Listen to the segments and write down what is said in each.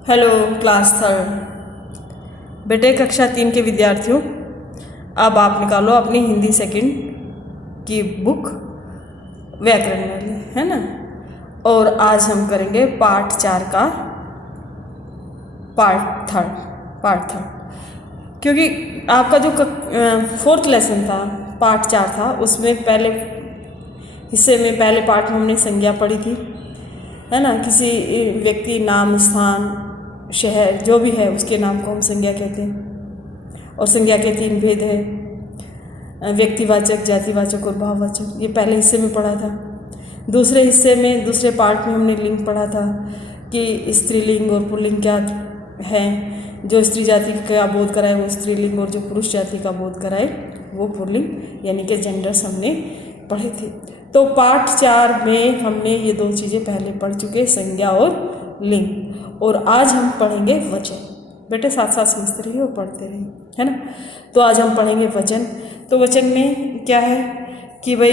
Hello class third. बेटे कक्षा 3 के विद्यार्थियों, अब आप निकालो अपनी हिंदी सेकंड की बुक व्याकरण वाली, है ना। और आज हम करेंगे पार्ट 4 का पार्ट थर्ड क्योंकि आपका जो फोर्थ लेसन था, पार्ट 4 था, उसमें पहले हिस्से में पहले पार्ट में हमने संज्ञा पढ़ी थी, है ना। किसी व्यक्ति, नाम, स्थान, शहर जो भी है उसके नाम को हम संज्ञा कहते हैं। और संज्ञा के 3 भेद है, व्यक्तिवाचक, जातिवाचक और भाववाचक। ये पहले हिस्से में पढ़ा था। दूसरे हिस्से में, दूसरे पार्ट में हमने लिंग पढ़ा था कि स्त्रीलिंग और पुल्लिंग क्या है। जो स्त्री जाति का बोध कराए वो स्त्रीलिंग, और जो पुरुष जाति का बोध कराए वो पुल्लिंग, यानी कि जेंडर्स हमने पढ़े थे। तो पार्ट 4 में हमने ये 2 चीज़ें पहले पढ़ चुके, संज्ञा और लिंग। और आज हम पढ़ेंगे वचन। बेटे साथ साथ समझते रहिए और पढ़ते रहिए, है ना। तो आज हम पढ़ेंगे वचन। तो वचन में क्या है कि भाई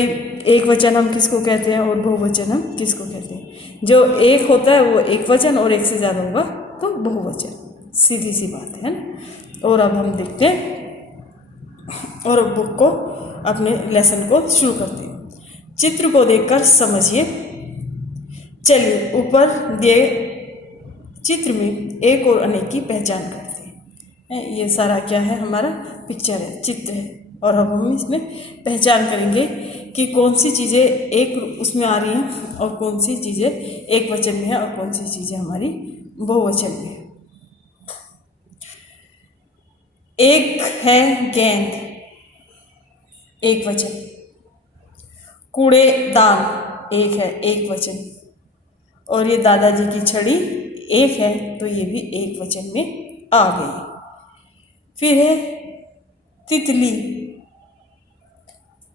एक वचन हम किसको कहते हैं और बहुवचन हम किसको कहते हैं। जो एक होता है वो एक वचन, और एक से ज़्यादा होगा तो बहुवचन। सीधी सी बात है ना। और अब हम देखते हैं और बुक को, अपने लेसन को शुरू करते हैं। चित्र को देखकर समझिए। चलिए ऊपर दिए चित्र में एक और अनेक की पहचान करते हैं। ये सारा क्या है, हमारा पिक्चर है, चित्र है। और अब हम इसमें पहचान करेंगे कि कौन सी चीज़ें एक उसमें आ रही हैं और कौन सी चीज़ें एक वचन में है और कौन सी चीज़ें हमारी बहुवचन में है। एक है गेंद, एक वचन। कूड़ेदान एक है, एक वचन। और ये दादाजी की छड़ी एक है, तो ये भी एक वचन में आ गई। फिर है तितली,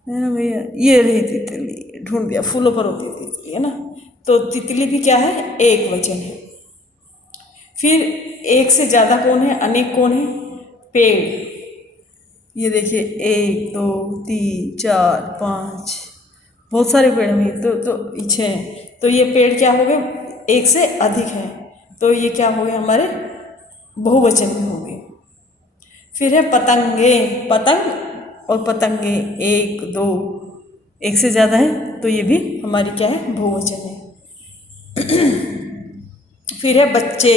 है ना भैया, ये रही तितली, ढूंढ दिया, फूलों पर होती है तितली, है ना। तो तितली भी क्या है, एक वचन है। फिर एक से ज़्यादा कौन है, अनेक कौन है, पेड़। ये देखिए 1 2 3 4 5, बहुत सारे पेड़ हैं। तो 6 हैं। तो ये पेड़ क्या हो गए, एक से अधिक है, तो ये क्या हो गए, हमारे बहुवचन में हो गए। फिर है पतंगे, पतंग और पतंगे 1 2, एक से ज़्यादा है, तो ये भी हमारी क्या है, बहुवचन है। फिर है बच्चे।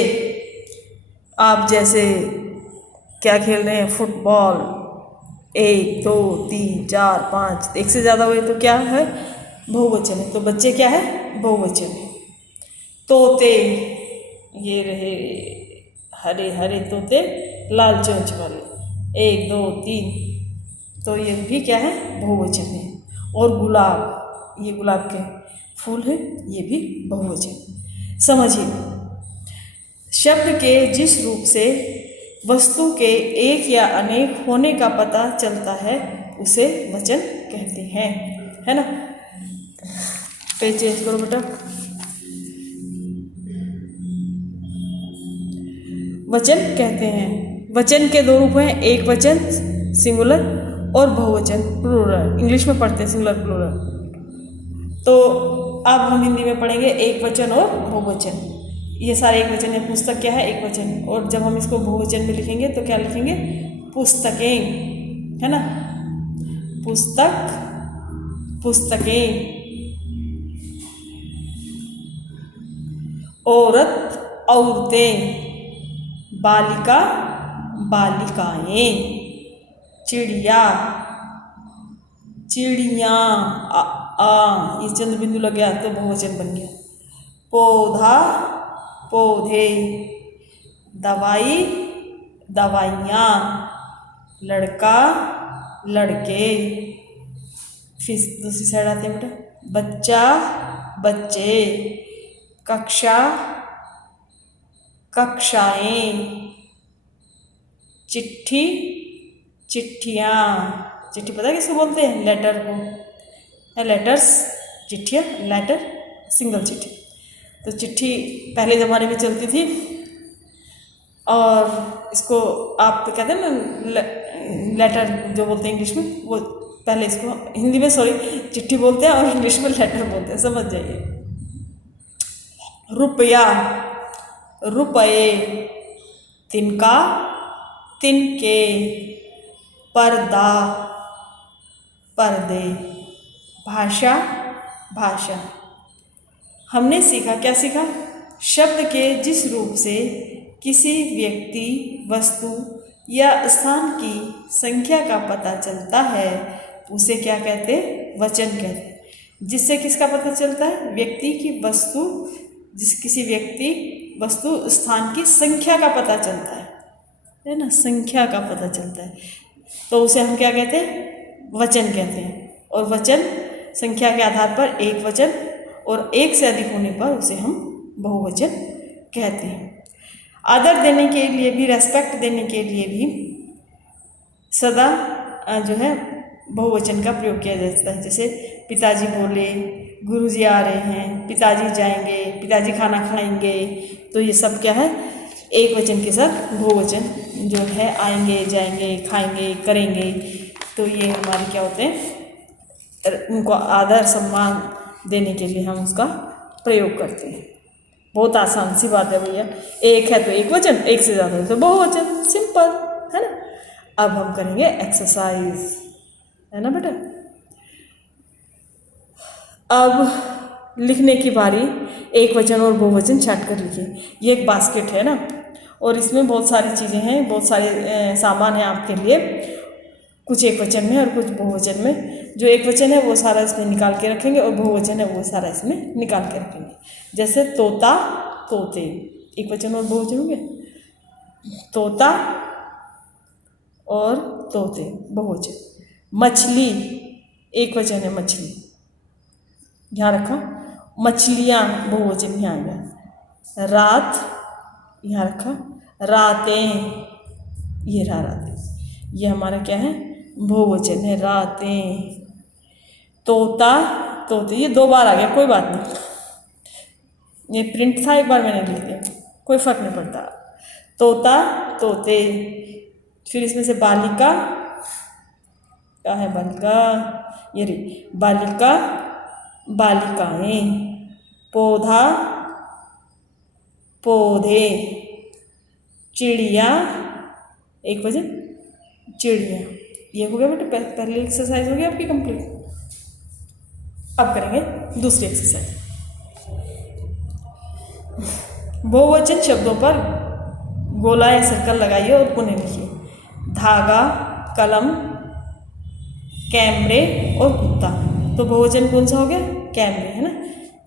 आप जैसे क्या खेल रहे हैं, फुटबॉल, 1 2 3 4 5, एक से ज़्यादा हुए तो क्या है, बहुवचन है। तो बच्चे क्या है, बहुवचन है। तोते, ये रहे हरे हरे तोते, लाल चोंच वाले, 1 2 3, तो ये भी क्या है, बहुवचन है। और गुलाब, ये गुलाब के फूल है, ये भी बहुवचन। समझिए, शब्द के जिस रूप से वस्तु के एक या अनेक होने का पता चलता है उसे वचन कहते हैं, है ना। पेज चेंज करो बेटा। वचन कहते हैं, वचन के 2 रूप हैं, एक वचन सिंगुलर और बहुवचन प्लूरल। इंग्लिश में पढ़ते हैं सिंगुलर प्लूरल। तो अब हम हिंदी में पढ़ेंगे एक वचन और बहुवचन। ये सारे एक वचन है। पुस्तक क्या है, एक वचन। और जब हम इसको बहुवचन में लिखेंगे तो क्या लिखेंगे, पुस्तकें, है ना। पुस्तक, पुस्तकें। औरत, औरतें। बालिका, बालिकाएं। चिड़िया, चिड़िया। ये चंद्र बिंदु लग गया तो बहुवचन बन गया। पौधा, पौधे। दवाई, दवाइयाँ। लड़का, लड़के। फिर दूसरी साइड आते हैं बेटा, बच्चा, बच्चे। कक्षा, कक्षाएं। चिट्ठी, चिट्ठियाँ। चिट्ठी पता है किसको बोलते हैं, लेटर को, लेटर्स, चिट्ठियाँ, लेटर, सिंगल चिट्ठी। तो चिट्ठी पहले ज़माने में चलती थी, और इसको आप तो कहते हैं ना लेटर जो बोलते हैं इंग्लिश में, वो पहले इसको हिंदी में चिट्ठी बोलते हैं और इंग्लिश में लेटर बोलते हैं, समझ जाइए। रुपया, रुपये, तिनका, तिनके, पर्दा, पर्दे, भाषा, भाषा। हमने सीखा, क्या सीखा? शब्द के जिस रूप से किसी व्यक्ति, वस्तु या स्थान की संख्या का पता चलता है उसे क्या कहते हैं? वचन कहते हैं। जिससे किसका पता चलता है? व्यक्ति की, वस्तु, किसी व्यक्ति, वस्तु, स्थान की संख्या का पता चलता है ना, संख्या का पता चलता है, तो उसे हम क्या कहते हैं? वचन कहते हैं। और वचन संख्या के आधार पर एक वचन और एक से अधिक होने पर उसे हम बहुवचन कहते हैं। आदर देने के लिए भी, रेस्पेक्ट देने के लिए भी सदा जो है बहुवचन का प्रयोग किया जाता है। जैसे पिताजी बोले, गुरुजी आ रहे हैं, पिताजी जाएंगे, पिताजी खाना खाएंगे, तो ये सब क्या है? एक वचन के साथ बहुवचन जो है आएंगे, जाएंगे, खाएंगे, करेंगे, तो ये हमारे क्या होते हैं? उनको आदर सम्मान देने के लिए हम उसका प्रयोग करते हैं। बहुत आसान सी बात है भैया, एक है तो एक वचन, एक से ज़्यादा है तो बहुवचन, सिंपल है ना। अब हम करेंगे एक्सरसाइज, है ना बेटा। अब लिखने की बारी, एक वचन और बहुवचन छाट कर लिखिए। ये एक बास्केट है ना, और इसमें बहुत सारी चीज़ें हैं, बहुत सारे सामान हैं आपके लिए, कुछ एक वचन में और कुछ बहुवचन में। जो एक वचन है वो सारा इसमें निकाल के रखेंगे और बहुवचन है वो सारा इसमें निकाल के रखेंगे। जैसे तोता, तोते, एक वचन और बहुवचन हो गया, तोता और तोते बहुवचन। मछली, एक वचन है मछली, ध्यान रखा। मछलियाँ बहुवचन यहाँ आ गया। रात, यहाँ रखा। रातें, ये रहा रातें, ये हमारा क्या है? बहुवचन है, रातें। तोता, तोते, ये दो बार आ गया, कोई बात नहीं, ये प्रिंट था, एक बार मैंने लिख दिया, कोई फर्क नहीं पड़ता। तोता, तोते। फिर इसमें से बालिका, क्या है? बालिका, ये रही बालिका, बालिकाएं। पौधा, पौधे। चिड़िया, एक वचन, चिड़िया। ये हो गया बेटा, पहली एक्सरसाइज हो गई आपकी कंप्लीट। अब करेंगे दूसरी एक्सरसाइज। बहुवचन शब्दों पर गोला या सर्कल लगाइए और पुनः लिखिए। धागा, कलम, कैमरे और कुत्ता। तो बहुवचन कौन सा हो गया? कैमरे, है ना।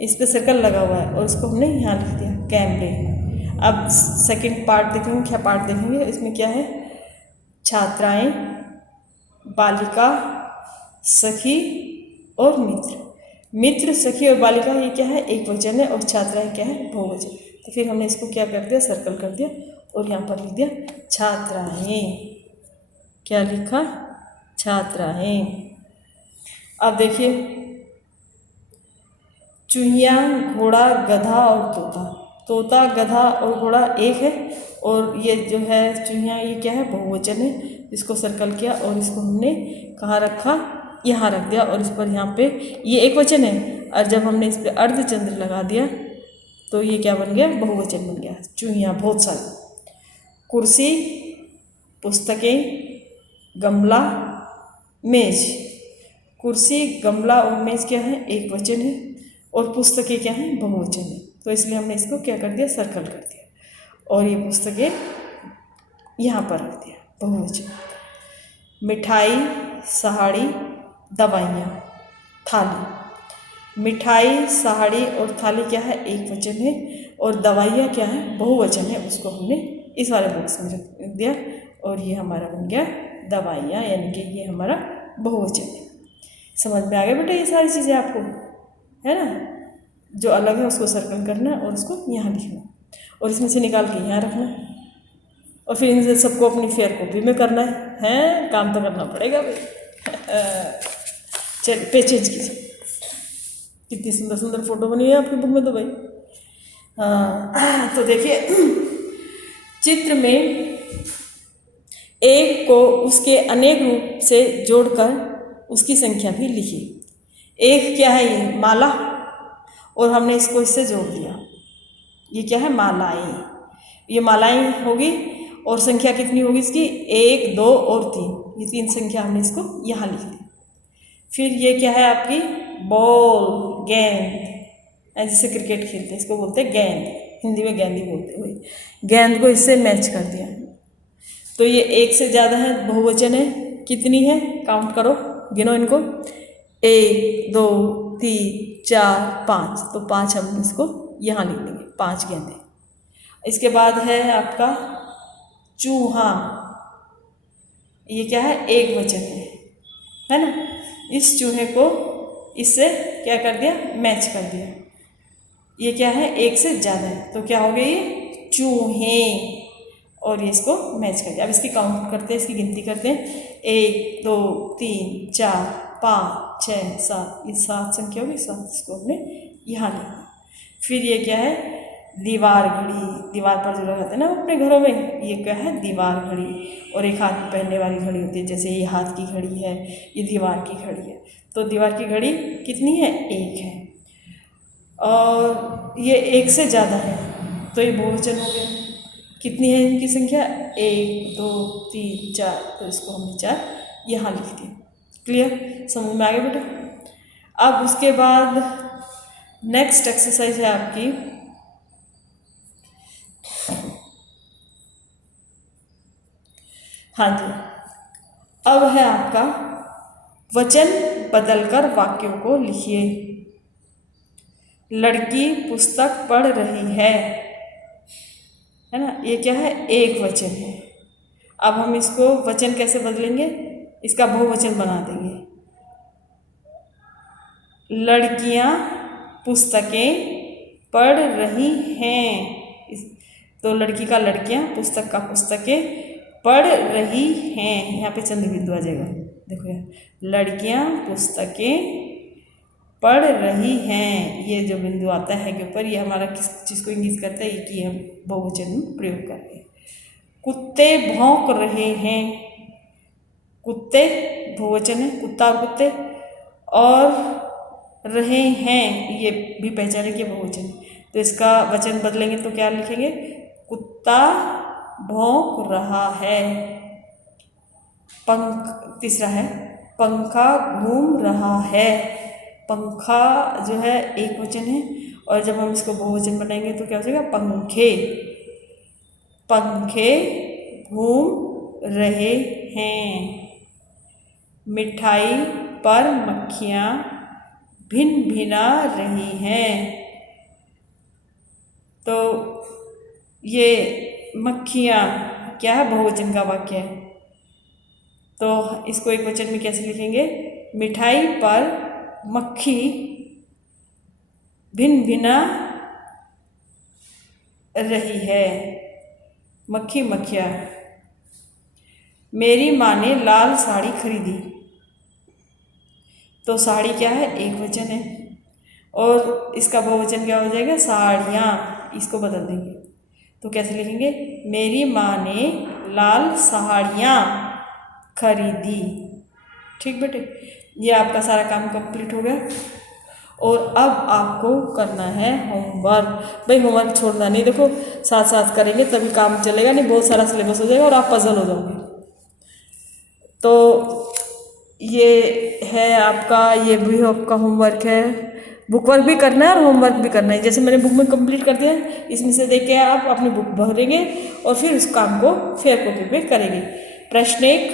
इस पे सर्कल लगा हुआ है और इसको हमने यहाँ लिख दिया, कैमरे। अब सेकंड पार्ट देखेंगे, क्या पार्ट देखेंगे? इसमें क्या है? छात्राएं, बालिका, सखी और मित्र। मित्र, सखी और बालिका ये क्या है? एक वचन है, और छात्राएं क्या है? बहुवचन। तो फिर हमने इसको क्या कर दिया? सर्कल कर दिया और यहाँ पर लिख दिया छात्राएं। क्या लिखा? छात्राएं। अब देखिए, चूहिया, घोड़ा, गधा और तोता। तोता, गधा और घोड़ा एक है, और ये जो है चूहिया, ये क्या है? बहुवचन है। इसको सर्कल किया और इसको हमने कहाँ रखा? यहाँ रख दिया, और इस पर यहाँ पे ये एक वचन है, और जब हमने इस पर अर्धचंद्र लगा दिया तो ये क्या बन गया? बहुवचन बन गया। चूहिया बहुत सारी। कुर्सी, पुस्तकें, गमला, मेज। कुर्सी, गमला और मेज क्या है? एक वचन है, और पुस्तकें क्या हैं? बहुवचन है। तो इसलिए हमने इसको क्या कर दिया? सर्कल कर दिया, और ये पुस्तकें यहाँ पर रख दिया, बहुवचन। मिठाई, साड़ी, दवाइयाँ, थाली। मिठाई, साड़ी और थाली क्या है? एक वचन है, और दवाइयाँ क्या है? बहुवचन है। उसको हमने इस वाले बॉक्स में रख दिया, और ये हमारा बन गया दवाइयाँ, यानी कि ये हमारा बहुवचन है। समझ में आ गया बेटा ये सारी चीज़ें आपको, है ना। जो अलग है उसको सर्कल करना और उसको यहाँ लिखना, और इसमें से निकाल के यहाँ रखना, और फिर इन सबको अपनी फेयर कॉपी में करना है। काम तो करना पड़ेगा भाई। चलिए पेज चेंज कीजिए। कितनी सुंदर सुंदर फोटो बनी है आपकी बुक में तो भाई। हाँ, तो देखिए, चित्र में एक को उसके अनेक रूप से जोड़कर उसकी संख्या भी लिखिए। एक क्या है? ये माला, और हमने इसको इससे जोड़ दिया। ये क्या है? मालाएं। ये मालाएं होगी और संख्या कितनी होगी इसकी 1, 2 और 3, ये 3 संख्या हमने इसको यहाँ लिख दी। फिर ये क्या है आपकी बॉल, गेंद, जिसे क्रिकेट खेलते हैं इसको बोलते हैं गेंद, हिंदी में गेंद ही बोलते हैं वही। गेंद को इससे मैच कर दिया। तो ये 1 से ज़्यादा है, बहुवचन है। कितनी है काउंट करो, गिनो इनको, 1, 2, 3, 4, 5। तो 5 हम इसको यहाँ लिख देंगे, 5 गेंदें। इसके बाद है आपका चूहा, ये क्या है एक वचन है ना। इस चूहे को इससे क्या कर दिया, मैच कर दिया। ये क्या है 1 से ज़्यादा है, तो क्या हो गया ये चूहे, और ये इसको मैच कर दिया। अब इसकी काउंट करते हैं, इसकी गिनती करते हैं, 1, 2, 3, 4, 5, 6, 7, ये 7 संख्या होगी, 7 इसको हमने यहाँ लिखा। फिर ये क्या है दीवार घड़ी, दीवार पर जो लगाते हैं ना अपने घरों में, ये क्या है दीवार घड़ी। और एक हाथ में पहनने वाली घड़ी होती है, जैसे ये हाथ की घड़ी है, ये दीवार की घड़ी है। तो दीवार की घड़ी कितनी है, 1 है, और ये 1 से ज़्यादा है, तो ये बहुवचन हो गया। कितनी है इनकी संख्या, 1, 2, 3, 4, तो इसको हमने 4 यहाँ लिख दिया। क्लियर, समझ में आ गया बेटा। अब उसके बाद नेक्स्ट एक्सरसाइज है आपकी, हाँ जी, अब है आपका वचन बदलकर वाक्यों को लिखिए। लड़की पुस्तक पढ़ रही है ना, ये क्या है एक वचन है। अब हम इसको वचन कैसे बदलेंगे, इसका बहुवचन बना देंगे। लड़कियां पुस्तकें पढ़ रही हैं, तो लड़की का लड़कियां, पुस्तक का पुस्तकें, पढ़ रही हैं, यहाँ पे चंद्र बिंदु आ जाएगा, देखो यार, लड़कियां पुस्तकें पढ़ रही हैं, ये जो बिंदु आता है के ऊपर, ये हमारा किस चीज़ को इंगित करता है कि हम बहुवचन में प्रयोग कर रहे हैं। कुत्ते भौंक रहे हैं, कुत्ते बहुवचन है, कुत्ता और कुत्ते, और रहे हैं ये भी पहचाने के बहुवचन। तो इसका वचन बदलेंगे तो क्या लिखेंगे, कुत्ता भौंक रहा है। तीसरा है पंखा घूम रहा है। पंखा जो है एक वचन है, और जब हम इसको बहुवचन बनाएंगे तो क्या हो जाएगा, पंखे, पंखे घूम रहे हैं। मिठाई पर मक्खियाँ भिन भिना रही हैं। तो ये मक्खियाँ क्या है, बहुवचन का वाक्य है, तो इसको एक वचन में कैसे लिखेंगे, मिठाई पर मक्खी भिन भिना रही है। मक्खी मक्खिया। मेरी माँ ने लाल साड़ी खरीदी, तो साड़ी क्या है एक वचन है, और इसका बहुवचन क्या हो जाएगा, साड़ियाँ। इसको बदल देंगे तो कैसे लिखेंगे, मेरी माँ ने लाल साड़ियाँ खरीदी। ठीक बेटे, ये आपका सारा काम कंप्लीट हो गया। और अब आपको करना है होमवर्क। भाई होमवर्क छोड़ना नहीं, देखो साथ साथ करेंगे तभी काम चलेगा, नहीं बहुत सारा सिलेबस हो जाएगा और आप पजल हो जाओगे। तो ये है आपका, ये भी आपका होमवर्क है। बुक वर्क भी करना है और होमवर्क भी करना है, जैसे मैंने बुक में कंप्लीट कर दिया, इसमें से देख के आप अपनी बुक भरेंगे और फिर उस काम को फेयर कॉपी पे करेंगे। प्रश्न 1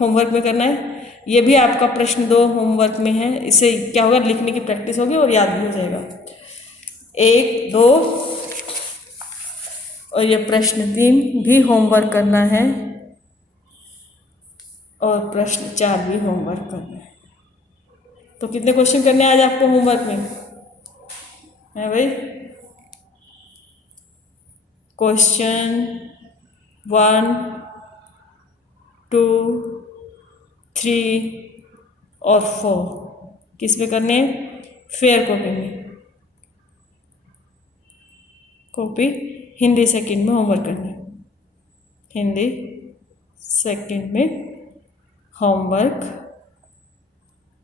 होमवर्क में करना है, ये भी आपका प्रश्न 2 होमवर्क में है। इससे क्या होगा, लिखने की प्रैक्टिस होगी और याद भी हो जाएगा। 1, 2 और ये प्रश्न 3 भी होमवर्क करना है, और प्रश्न 4 भी होमवर्क करना है। तो कितने क्वेश्चन करने हैं आज आपको होमवर्क में, है भाई? क्वेश्चन 1, 2, 3 और 4 किस में करने हैं, फेयर कॉपी में। कॉपी हिंदी सेकंड में होमवर्क करनी है, हिंदी सेकंड में होमवर्क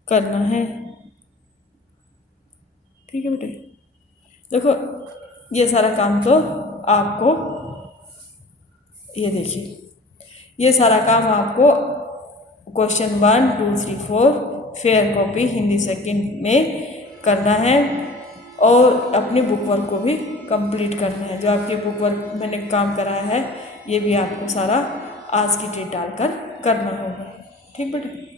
करना है। ठीक है बेटे, देखो ये सारा काम तो आपको ये देखिए, ये सारा काम आपको question 1, 2, 3, 4 fair copy Hindi second में करना है और अपनी बुक वर्क को भी कंप्लीट करना है। जो आपकी बुक वर्क मैंने काम कराया है ये भी आपको सारा आज की डेट डालकर करना होगा। ठीक बेटा।